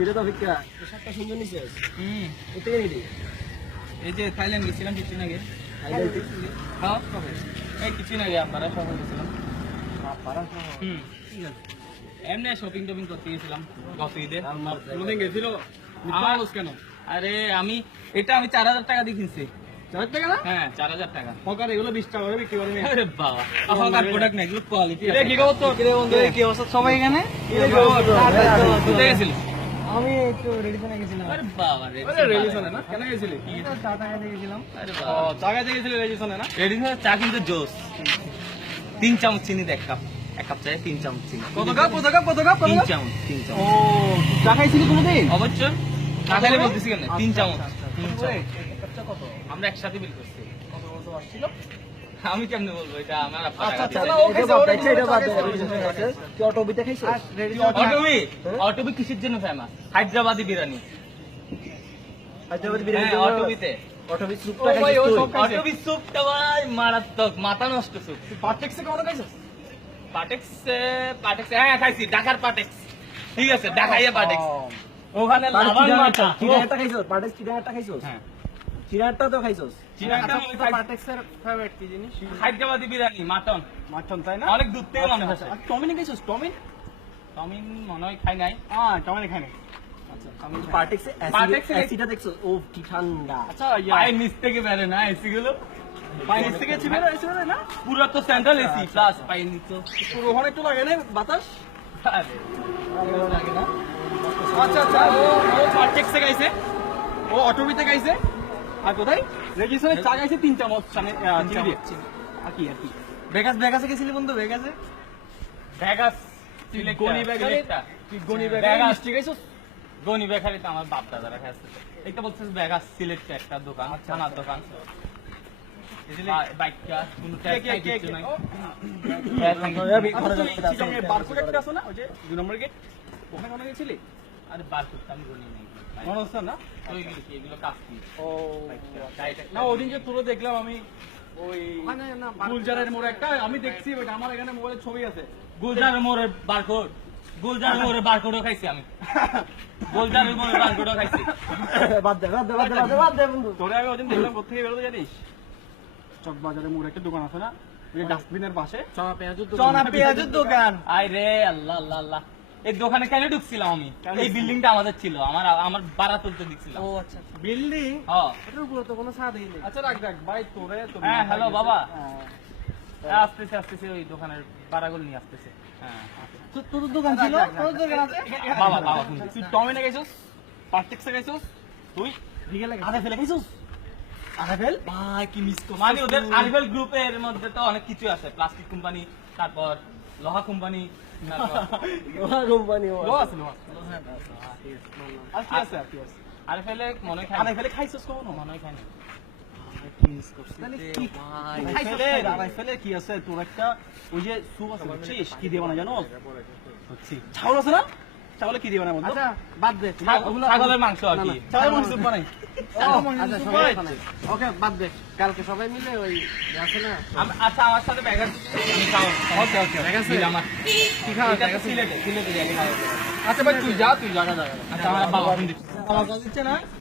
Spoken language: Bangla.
এটা তো ভিক্ষা পোশাকটা সুন্দর নিছিস কোথা থেকে নিলি? এই যে থাইল্যান্ড গেছিলাম কিছুদিন আগে। হ্যাঁ এই কিছুদিন আগে আপনারা শহর গেছিলাম। ঠিক আছে এমনি শপিং টপিং করতে গেছিলাম গত ঈদে। কোনদিন গেছিল কেন? আরে এটা আমি 4000 টাকা দিয়ে কিনছি। 4 টাকা না? হ্যাঁ 4000 টাকা। হকার এগুলো 20 টাকা করে বিক্রি করে নি। আরে বাবা হকার প্রোডাক্ট না, এগুলো কোয়ালিটি। এটা কি খবর তো? কিরে বন্ধু কি অবস্থা সবাই এখানে? কোথায় গেছিল? আমি একটু রেডিসনে গেছিলাম। আরে বাবা রে, রেডিসনে না? কেন গেছিলি? চা টাকা দিয়ে গেছিলাম। আরে ও বাবা চা খাইতে গেছিলি রেডিসনে না? রেডিসনে চা কিন্তু জোস। 3 চামচ চিনি দে, এক কাপ চায়ে 3 চামচ চিনি। কত কাপ 3 চামচ। ও চা খাইছিলি কোনদিন? অবশ্যই না খাইলে বলতেছি কেন? 3 চামচ। কাপটা কত? আমরা একসাথে বিল করছি। কত কত আসছিল? আমি কেমনে বলবো, এটা আমার আপা আচ্ছা টাকা আচ্ছা দিছে। না ও খাইছে এটা বাদ দে। কি অটোবিতে খাইছিস? অটোবি কিসের জন্য ফেমাস? হায়দ্রাবাদি বিরিয়ানি। হায়দ্রাবাদি হ্যাঁ, বিরিয়ানি অটোবিতে। অটোবি স্যুপটা খাইছিস তুই? অটোবি স্যুপটা ভাই মারাত্মক, মাথা নষ্ট স্যুপ। পারটেক্সে কেমন খাইছিস? পাটেক্স হ্যাঁ খাইছি, ঢাকার পাটেক্স। ঠিক আছে, ঢাকাইয়া পাটেক্স। ওখানে লাভার মাথা। চিড়াটা খাইছিস? পারটেক্স চিড়াটা খাইছিস? হ্যাঁ, চিড়াটা তো খাইছিস? চিড়াটা আমি খাইছি। পারটেক্সের ফেভারিট কি জিনিস? হায়দ্রাবাদি বিরিয়ানি, মাটন। মাটন তাই না? অনেক দূর থেকে মানুষ আসে। আর টমিন খাইছিস? টমিন? চাউমিন মনে হয় খাই নাই। টমিন খাই না। আচ্ছা টমিন পারটেক্সে পারটেক্সে অ্যাসিডটা দেখছো? ও কি ঠান্ডা। আচ্ছা পায়ের নিচ থেকে বেরে না এসি গুলো। পায়ের নিচ থেকে চিপে এসে না? পুরো তো সেন্ট্রাল এসি প্লাস পায়ের নিচ। পুরো ওখানে একটু লাগে না বাতাস? আরে লাগে না? আচ্ছা আচ্ছা ও পারটেক্সে খাইছে, ও অটোবিতে খাইছে, আর কোথায় রেজিস্ট্রেশনে চা খাইছে 3 চামচ চিনি দিয়ে। আর কি ভেগাসে গেছিলি বন্ধু? ভেগাসে ভেগাস সিলেক্ট গনি বেকারি তুই গনি বেকারি মিষ্টি খাইছিস? গনি বেকারি তো আমার বাপ দাদারা খাইছে। এইটা বলছিস ভেগাস সিলেক্ট একটা দোকান, ছানার দোকান। বাইকটা কোনো ট্যাক্স নাই, কিছু নাই। বারকোড একটা আছে না ওই যে 2 নম্বর গেট, ওখানে কোন গেছিলি? আরে বারকোড আমি গনি নাই। মনে হচ্ছে না? ওই এগুলো কাস্টম। ও না ওদিন যে তোর দেখলাম আমি ওই গুলজারের মোড়ে একটা আমি দেখছি ওইটা আমার এখানে মোবাইলের ছবি আছে। গুলজারের মোড়ের বারকোড, গুলজারের মোড়ের বারকোডও খাইছি আমি। গুলজারের মোড়ের বারকোডও খাইছি। বাদ দে বন্ধু। তোরে আমি ওদিন দেখলাম কোথা থেকে বেরোতে জানিস? চকবাজারের মোড়ে একটা দোকান আছে না ওই ডাস্টবিনের পাশে, চনা পেঁয়াজের দোকান। আয় রে আল্লাহ আল্লাহ আল্লাহ, এই দোকানে কেন ঢুকছিলাম আমি? এই বিল্ডিংটা আমাদের ছিল, আমার ভাড়া তুলতে দিচ্ছিলাম। ও আচ্ছা বিল্ডিং হ্যাঁ এটার উপরে তো কোনো ছাদ নেই। আচ্ছা রাখ ভাই তোরে তো। হ্যাঁ হ্যালো বাবা, আসতেছে ওই দোকানের ভাড়াগুলো নিয়ে আসতেছে। হ্যাঁ তোর দোকান ছিল? তোর দোকান আছে? বাবা তুই টমিনে খাইছস? পারটেক্সে খাইছস? তুই আধা ফেলে খাইছস? আধা ফেল ভাই কি মিস করছিস? মানে ওদের আরিভেল গ্রুপের মধ্যে তো অনেক কিছু আছে, প্লাস্টিক কোম্পানি, তারপর লোহা কোম্পানি, লোহা কোম্পানি ও লোহা আছে, লোহা। আর কি আছে? আর কি আছে? আরিভেলে মনে হয় খাই আধা ফেলে খাইছস কখনো? মনে হয় খাই না। কি মিস করছিস? আধা ফেলে কি আছে? তোর একটা ওই যে সুপ আছে বুঝছিস? কি দিয়ে বানায় জানো? বুঝছি চাউল আছে না? চাউলে কি দিয়ে বানায় বলতো? আচ্ছা বাদ দে। ছাগলের মাংস আর কি। চাউলের মাংস সুপ বানাই। আচ্ছা সবাই ওকে বাদ দে, কালকে সবাই মিলে ওই আছে না আচ্ছা আমার সাথে ব্যাগার ওকে ওকে আমার কি খাওয়া এটা সিলেটে যাই খাওয়া। আচ্ছা ভাই তুই যা জায়গা আচ্ছা আমার বাবা ফোন দিচ্ছে। আওয়াজ দিচ্ছে না?